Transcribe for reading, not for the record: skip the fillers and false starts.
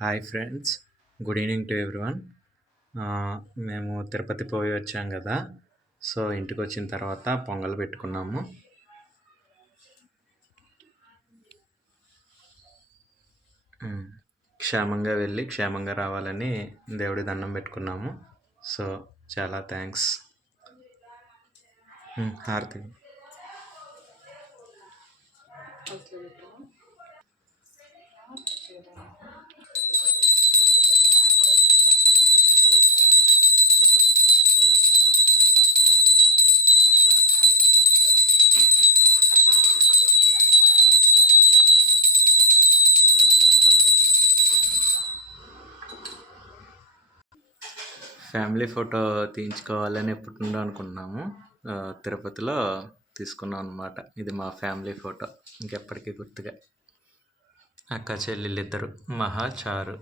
Hi friends, good evening to everyone. మేము తిరుపతి పోయి వచ్చాం కదా. సో ఇంటికి వచ్చిన తర్వాత పొంగల్ పెట్టుకున్నాము. క్షేమంగా వెళ్ళి క్షేమంగా రావాలని దేవుడి దండం పెట్టుకున్నాము. సో చాలా థ్యాంక్స్. హారతి. ఫ్యామిలీ ఫోటో తీయించుకోవాలని ఎప్పటి నుండో అనుకున్నాము. తిరుపతిలో తీసుకున్నాం అనమాట. ఇది మా ఫ్యామిలీ ఫోటో, ఇంకెప్పటికీ గుర్తుగా. అక్క చెల్లెళ్ళు ఇద్దరు, మహా చారు.